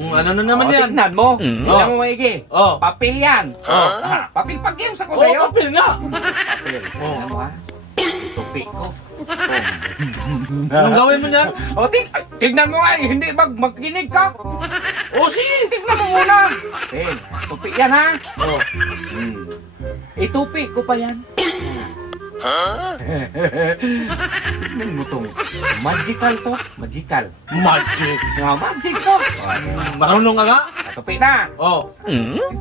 Ano na naman yan? Tignan mo. Tignan mo maigi. Papel yan. Papel pag-games ako sa'yo. Papel nga. Papel. Tignan mo ha. Tupi ko. Anong gawin mo niyan? Tignan mo nga. Hindi magkinig ka. Sige. Tignan mo muna. Tupi yan ha. Itupi ko pa yan. Tignan mo tong magical to. Magic. Magic to. Marunong ka nga? Tupi na.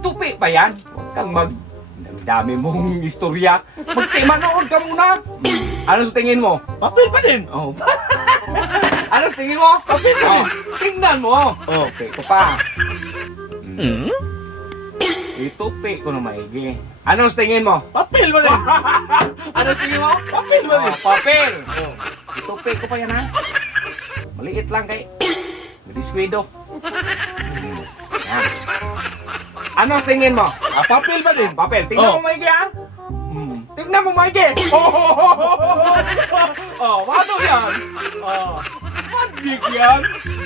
Tupi pa yan. Huwag kang dami mong istorya. Magtimanood ka muna. Ano sa tingin mo? Papel pa din. Ano sa tingin mo? Papel pa din. Tingnan mo. Okay, ito pa. Itupi ko na maigi. Ano sa tingin mo? Papel pa din. Ano sa tingin mo? Papel pa din. Papel. Itupi ko pa yan ha. Maliit lang kay Madiskwado. Yan. Ano sa tingin mo? Papel pa din. Papel. Tingnan mo maigi ha. Tingnan mo maigi. Paano yan? Magic yan.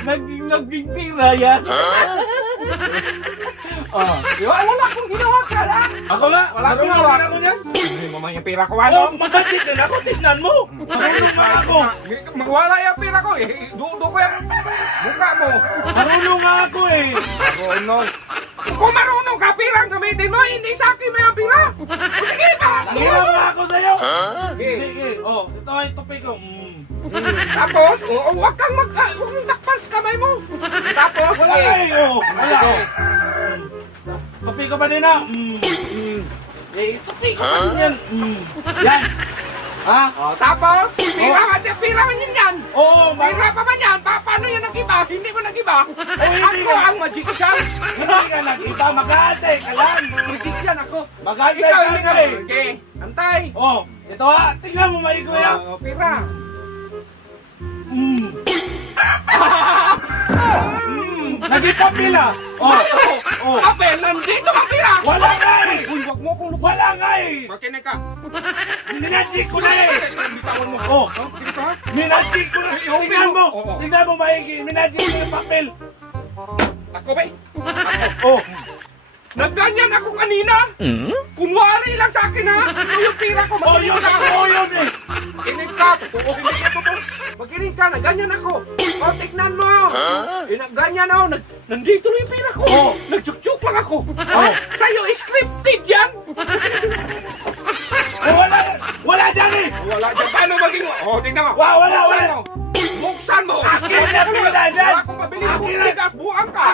Naging pira yan. Wala akong ginawa ka na. Ako nga. Wala akong ginawa. Ako niyan. Hindi mo man yung pira ko. Magasit din ako. Tignan mo. Marunong nga ako. Wala yung pira ko eh. Dudo ko yung mukha mo. Marunong nga ako eh. Marunong. Kung marunong ka, pirang gamitin mo, hindi sa akin mo yung pira. Sige pa. Nangiram nga ako sa'yo. Sige. Ito ay tupi ko. Tapos, huwag kang magtakpas kamay mo. Tapos, wala ka eh. Wala. Tupi ko pa din ha. Tupi ko pa din yan. Yan. Tapos, pira man yan. Pira pa man yan. Paano yan nag-iba? Hindi mo nag-iba. Ako ang magician. Hindi ka nag-iba. Mag-aantay ka lang. Magician ako. Mag-aantay ka lang eh. Okay, antay. Ito ha. Tingnan mo maigi ko yan. Pira. Nagipapil ah. Papel, nandito ang pira. Wala nga eh. Uy, wag mo akong lupa. Wala nga eh. Makinig ka. Minajik ko na eh. Bitawan mo. Minajik ko na. Tingnan mo. Tingnan mo maigi. Minajik ko yung papel. Ako ba? Nagganyan ako kanina. Kunwari lang sa akin ha. Ito yung pira ko. Yun ako yun eh. Makinig ka. Totoo, hindi ka totoo. Makinig ka. Nagganyan ako. Tignan mo. Nagganyan ako. Nandito yung pira ko. Nagtsuksuk lang ako. Sa'yo, scripted yan. Wala dyan eh. Wala dyan. Paano maging... tingnan mo. Wala. Buksan mo. Akin na pira dyan. Wala akong pabili ng bigas. Buang ka.